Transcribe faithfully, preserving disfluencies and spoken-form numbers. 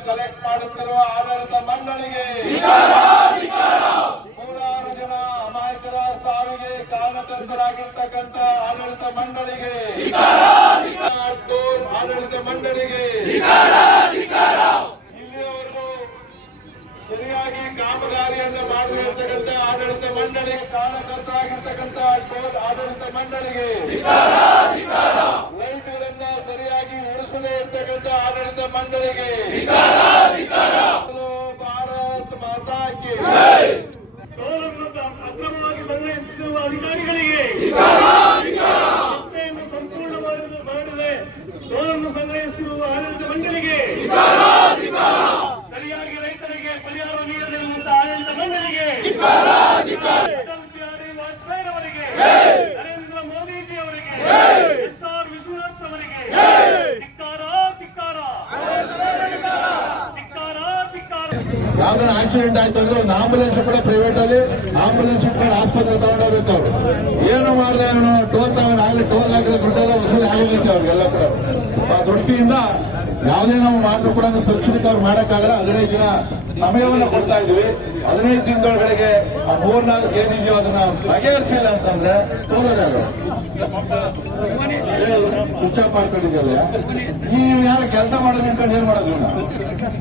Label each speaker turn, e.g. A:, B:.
A: Collect ಮಾಡುತ್ತಿರುವ ಆಡಳಿತ ಮಂಡಳಿಗೆ, ನೂರಾರು ಜನ ಅಮಾಯಕರ ಸಾವಿಗೆ ಕಾರಣಕರ್ತರಾಗಿರ್ತಕ್ಕಂಥ ಆಡಳಿತ ಮಂಡಳಿಗೆ, ಆಡಳಿತ ಮಂಡಳಿಗೆ ಇಲ್ಲಿಯವರೆಗೂ ಸರಿಯಾಗಿ ಕಾಮಗಾರಿಯನ್ನು ಮಾಡಿರ್ತಕ್ಕಂಥ ಆಡಳಿತ ಮಂಡಳಿಗೆ ಕಾರಣಕರ್ತರಾಗಿರ್ತಕ್ಕಂಥ ಟೋಲ್ ಆಡಳಿತ ಮಂಡಳಿಗೆ, ಲೈಟ್ಗಳನ್ನ ಸರಿಯಾಗಿ ಉಳಿಸದೇ ಇರ್ತಕ್ಕಂಥ ಆಡಳಿತ ಮಂಡಳಿಗೆ, ಭಾರತ್ ಮಾತಾಕ್ಕೆ
B: ಅಕ್ರಮವಾಗಿ ಸಂಗ್ರಹಿಸುತ್ತಿರುವ ಅಧಿಕಾರಿಗಳಿಗೆ ಸಂಪೂರ್ಣವಾಗಿ ಮಾಡದೆ ಟೋಲನ್ನು ಸಂಗ್ರಹಿಸುವ ಆಡಳಿತ ಮಂಡಳಿಗೆ, ಸರಿಯಾಗಿ ರೈತರಿಗೆ ಪರಿಹಾರ ನೀಡದಿರುವಂತಹ ಆಡಳಿತ ಮಂಡಳಿಗೆ, ಅಟಲ್ ಬಿಹಾರಿ ವಾಜಪೇಯಿ ಅವರಿಗೆ, ನರೇಂದ್ರ ಮೋದಿಜಿ ಅವರಿಗೆ, ಎಸ್ ಆರ್ ವಿಶ್ವನಾಥ್ ಅವರಿಗೆ ಧಿಕ್ಕಾರ ಧಿಕ್ಕಾರ ಧಿಕ್ಕಾರ ಧಿಕ್ಕಾರ.
A: ಯಾವ್ದಾರ ಆಕ್ಸಿಡೆಂಟ್ ಆಯ್ತು ಅಂದ್ರೆ ಒಂದು ಆಂಬುಲೆನ್ಸ್ ಕೂಡ ಪ್ರೈವೇಟ್ ಅಲ್ಲಿ ಆಂಬುಲೆನ್ಸ್ ಇಟ್ಕೊಂಡು ಆಸ್ಪತ್ರೆ ತಗೊಂಡೋಗ್ಬೇಕು. ಅವ್ರು ಏನು ಮಾಡಿದೆ ಅವನು ಟೋಲ್ ತಗೊಂಡು ಆಗಲಿ ಟೋಲ್ ಹಾಕಿದ್ರೆ ದುಡ್ಡೆಲ್ಲ ವಸೂಲಿ ಆಗಿರುತ್ತೆ ಅವ್ರಿಗೆಲ್ಲ ಕೂಡ. ಆ ದೃಷ್ಟಿಯಿಂದ ಯಾವುದೇ ನಾವು ಮಾಡಿದ್ರು ಕೂಡ ತಕ್ಷಣಕ್ಕೆ ಅವ್ರು ಮಾಡಕ್ಕಾಗಲ್ಲ. ಹದಿನೈದು ದಿನ ಸಮಯವನ್ನು ಕೊಡ್ತಾ ಇದ್ವಿ. ಹದಿನೈದು ದಿನದೊಳಗಡೆಗೆ ಆ ಮೂರ್ನಾಲ್ಕು ಏನಿದೆಯೋ ಅದನ್ನ ಬಗೆಹರಿಸಿಲ್ಲ ಅಂತಂದ್ರೆ ತೋರೋದಾಗ ಸ್ವಿಚ್ ಆಫ್ ಮಾಡ್ಕೊಂಡಿದ್ಯಲ್ಲ. ನೀವು ಯಾರು ಕೆಲಸ ಮಾಡೋದು ಅನ್ಕೊಂಡು ಏನ್ ಮಾಡೋದು?